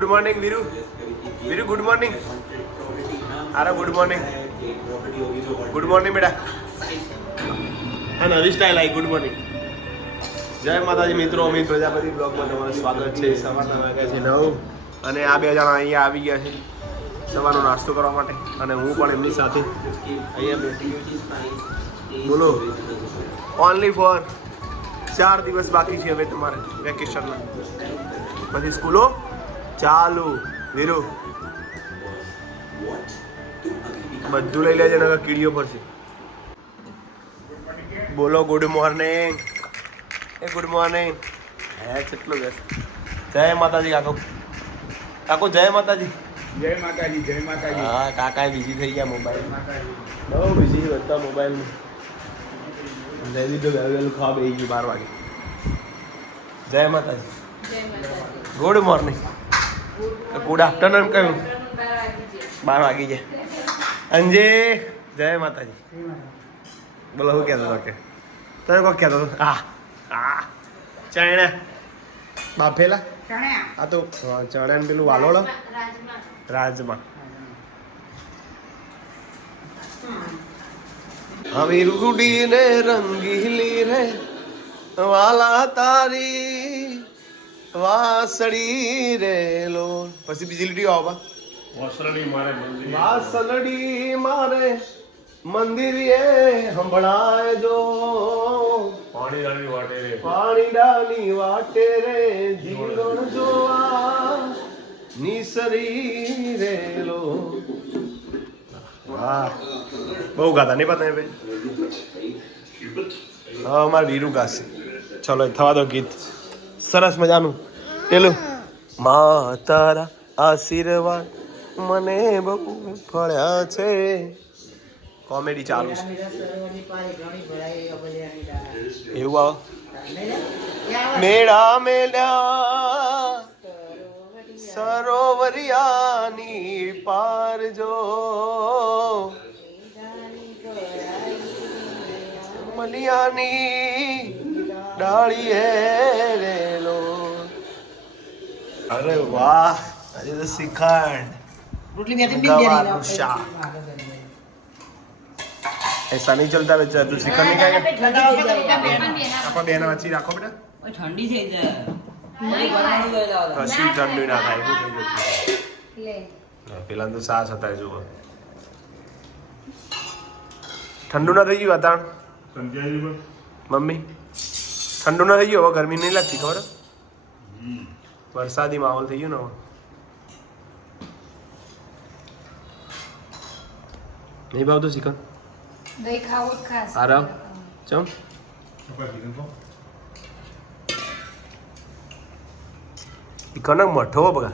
Good morning Veeru Veeru good morning આરા good morning good morning બેટા હા નવી style આઈ good morning જય માતાજી મિત્રો અમિત પ્રજાપતિ બ્લોગમાં તમારું સ્વાગત છે. સવારના વાગ્યા છે નવ. અને આ બે જણા અહીંયા આવી ગયા છે સવારનો નાસ્તો કરવા માટે. અને હું પણ એમની સાથે અહીંયા બોલો. ઓનલી ફોર ચાર દિવસ બાકી છે હવે તમારે વેકેશનના પછી સ્કૂલો? ચાલુ વીરુ બધું લઈ લેજે નગર કીડીઓ પડશે. બોલો ગુડ મોર્નિંગ એ ગુડ મોર્નિંગ હે કેટલું વ્યસ્ત જય માતાજી કાકો. કાકો જય માતાજી. જય માતાજી જય માતાજી. હા કાકા બિઝી થઈ ગયા મોબાઈલ માતાજી. બહુ બિઝી બધા મોબાઈલ જય દીધું વહેલું ખાવા બેસી ગયું બાર વાગે. જય માતાજી. ગુડ મોર્નિંગ ગુડ આફ્ટરનૂન કહ્યું બાર વાગી ગયા. અંજે જય માતાજી. બોલો શું કહેતો હતો કે? તમે કોક કહેતો હતો? હા આ ચણા. બાફેલા? આ તો ચણે ને પેલું વાલોળો? રાજમા. હવે રૂડીને રંગીલી રે વાલા તારી. વાસળી રે લો. પછી બીજી લીટી આવો વસરણી મારે મંદિર. વાસલડી મારે મંદિરે સંભળાય જો પાણી રાણી વાટે રે. પાણી ડાની વાટે રે. જીવન જોવા નિસરી રેલો વાહ. બહુ ગાતા નહીં પતા ભાઈ? હા અમારે વીરુ ગાશે. ચલો થવા દો ગીત. સરસ મજાનું. પેલું મા તારા આશીર્વાદ મને બહુ ફળ્યા છે. કોમેડી ચાલુ છે. એવું આવો. મેળા મેળા, સરોવરિયાની પાર જો. મલિયાની ડાળી રેલો અરે વાહ અરે તો શિખંડ રોટલી મેં ચલતા બેચા તું શિખંડ નહીં રાખો બેટા. ઓય ઠંડી એવું થઈ પેલા તો સાસ હતા જુઓ. ઠંડુ ના થઈ ગયું વાતાવરણ? મમ્મી? ઠંડુ ના થઈ ગયું હવે ગરમી નહીં લાગતી ખબર? વરસાદી માહોલ થઈ ગયો ને હવે. નહીં ભાવતું ચિકન? દહીં ખાવું ખાસ. આરામ? ચમ? ચિકન મઠો બગા.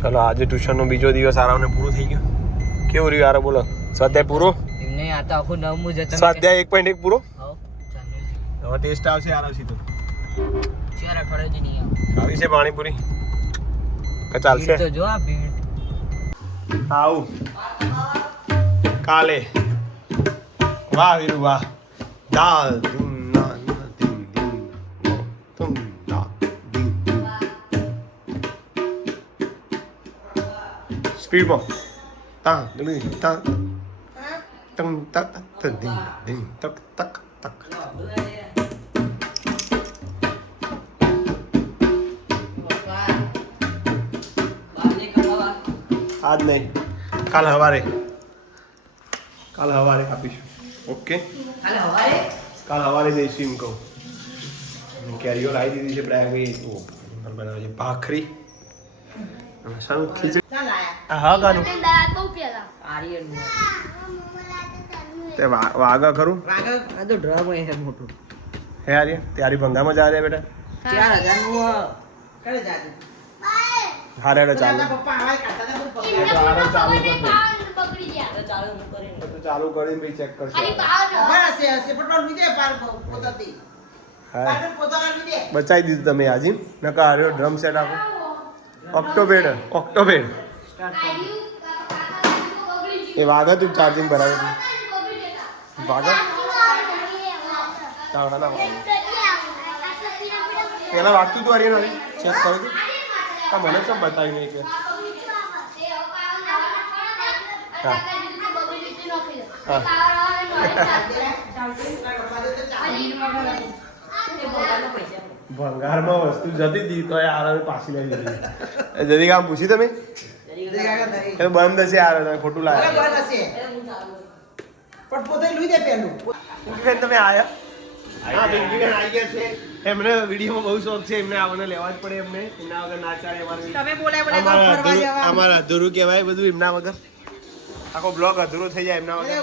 ચલો આજે ટ્યુશનનો બીજો દિવસ આરામને પૂરું થઈ ગયો. કેવું રહ્યું આરામ બોલો? સ્વાધ્યાય પૂરો? એમને આ તો આખું નવમું જતો સ્વાધ્યાય એક પોઈન્ટ એક પૂરો? હવે ટેસ્ટ આવશે તો ચાર અઠવાડિયે જ નહીં આવી. છે પાણીપુરી? કે ચાલશે? તો જો આ ભીડ. આવું. કાલે. વાહ વીરુ વાહ. દાલ સ્પીડમાં તા ધીમ તા તમ તક તક ધીમ ધીમ તક તક તક આજ નહીં કાલ હવારે કાલ હવારે આપીશું ઓકે હવારે કાલ હવારે દઈશું એમ કહું કેરીઓ લાવી દીધી છે પ્રાય ભાઈ બનાવે છે ભાખરી શાનું ખીચડી હા ગાનું તે વા- વાગા ખરું? આ તો ડ્રમ હોય છે મોટું. હે આર્ય તારી ભંગામાં જા રે બેટા. ચાર હજારનું કરે જાતું હારે હેડો ચાલુ. પપ્પા કાઢતા. ચાલુ કરીને તો ચાલુ કરીને ભાઈ ચેક કરશે. ખબર હશે હશે પણ પણ પાર પોતાથી. હા. પાર પોતાના લીધે બચાવી દીધું તમે આજી. નકા હાર્યો ડ્રમ સેટ આપો. ઓક્ટોબેડ ઓક્ટોબેડ એ વાગા તું ચાર્જિંગ વાગા તાવડા ના વાગે. પેલા વાગતું તું અરે ચેક કરો તું. હા મને કેમ બતાવી નહીં કે? ભંગારમાં વસ્તુ જતી હતી તો આરામે પાછી લઈ લીધી. જરી કામ પૂછી તમે? એ બંધ હશે આરે તમે ખોટું લાગે. પણ પોતે લઈ દે પેલું. પિંકીબેન તમે આયા? હા આવી ગયા છે. એમને વિડીયોમાં બહુ શોખ છે એમને આવવાને લેવા જ પડે એમને. એમના વગર ના ચાલે અમારે. તમે બોલાય બોલાય અમારા ફરવા અધૂરું જવા અમારા અધૂરું કહેવાય બધું એમના વગર. આખો બ્લોગ અધૂરો થઈ જાય એમના વગર.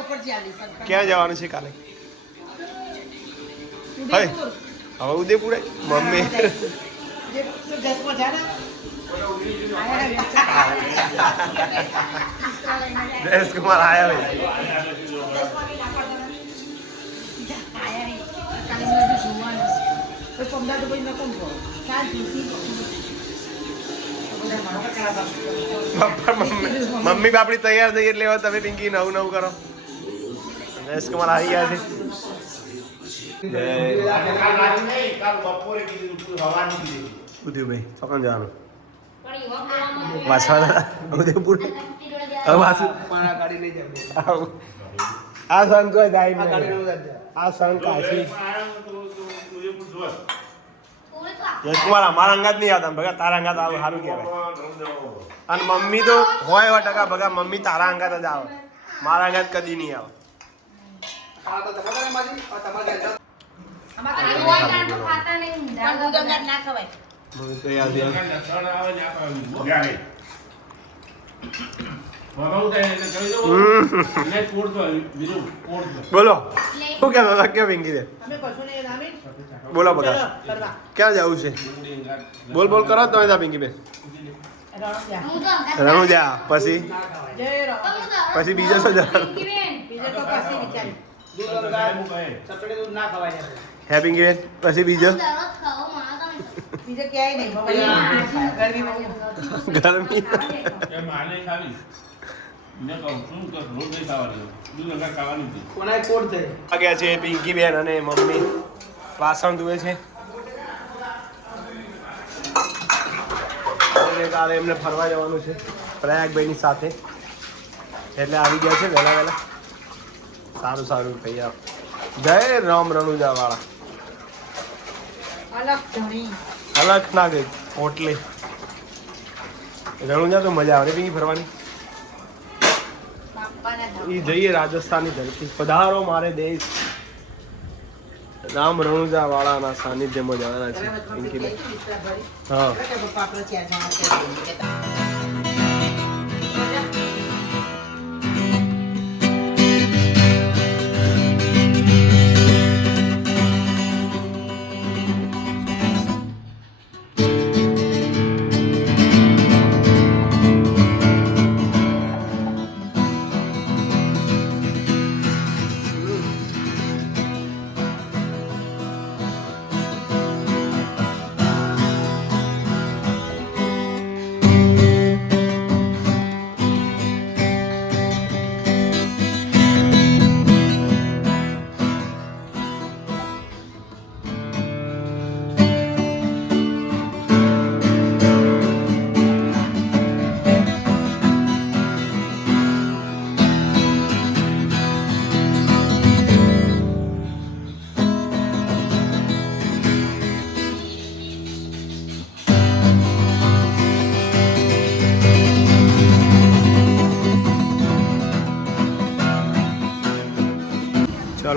ક્યાં જવાનું છે કાલે? ઉદયપુર. હવે ઉદયપુર? મમ્મી. જયેશ કુમાર આયા ભાઈ મમ્મી. બાપડી તૈયાર થઈ એટલે તમે પિંકી નવું નવું કરો. જયેશ કુમાર આવી ગયા છે. ઉદયભાઈ જવાનું. ઉદયપુર. આ સંઘ કોઈ જાય આ સંઘ કાશી અમારા અંગાત નહીં આવતા. ભગા તારા અંગાત આવે સારું કહેવાય. અને મમ્મી તો હોય એવા ટકા ભગા મમ્મી તારા અંગાત જ આવે. મારા અંગાત કદી નહીં આવે. બોલો. શું કહેતો હતા? ક્યાં પિંકી દે. બોલો બગા ક્યાં જવું છે? બોલ બોલ કરો તમે ત્યાં પિંકી બેન. રણુજા. પછી. પછી બીજો શું જવાનું? બીજે તો પછી બીજો? ક્યાંય નહીં ભવાઈ. ગરમી ગયા છે પિંકી બેન અને મમ્મી. વાસણ ધુએ છે. કાલે એમને ફરવા જવાનું છે પ્રયાગભાઈની સાથે. એટલે આવી ગયા છે વહેલા વહેલા. સારું સારું તૈયાર. જય રામ રણુજા વાળા અલગ ના ગઈ હોટલે રણુજા તો મજા આવે પિંકી ફરવાની? એ ઈ જઈએ રાજસ્થાનની ધરતી. પધારો મારે દેશ. રામ રણુજા વાળાના સાનિધ્યમાં જવાના છે ભરી? હા.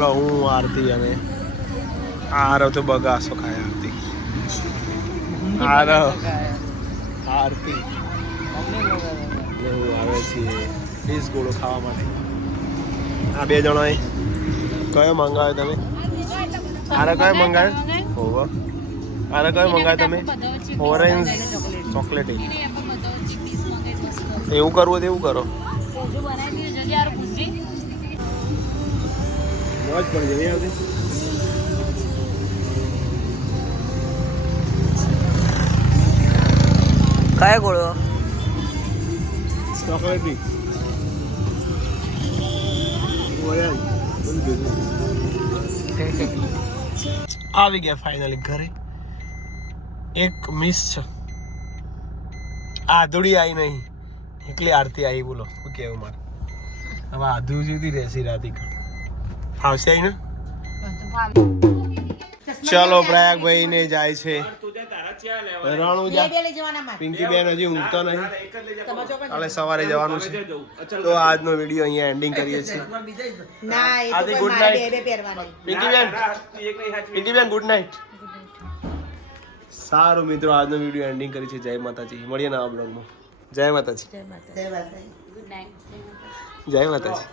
ચલો હું આરતી અને આરવ તો બગાસો ખાય આરતી. આરવ. આરતી. એવું આવે છે. ડીશ ગોળો ખાવા માટે આ બે જણાએ કયો મંગાવ્યો તમે? આરે કયો મંગાવ્યો? ઓહો. આરે કયો મંગાવ્યો તમે? Orange chocolate. એવું કરવું તો એવું કરો. મોજ જાય નહીં આવતી કયો ગોળો? ચોકલેટ આવી ગયા ફાઇનલી ઘરે. એક મિસ છે. આધુડી આવી નહીં. એકલી આરતી આવી બોલો. શું કેવું મારે? હવે આધુ જુદી રહેશે રાધિકા. આવશે આવી ને? ચલો પ્રયાગભાઈ ને જાય છે. રણુજા પિંકી બેન હજી ઊંઘતો નહીં. કાલે સવારે જવાનું છે. તો આજનો વીડિયો અહીંયા એન્ડિંગ કરીએ છીએ. ના ગુડ નાઇટ પિંકી બેન પિંકી બેન ગુડ નાઇટ સારું મિત્રો આજનો વીડિયો એન્ડિંગ કરી છે જય માતાજી. મળીએ નવા બ્લોગમાં. જય માતાજી. જય માતાજી. જય માતાજી.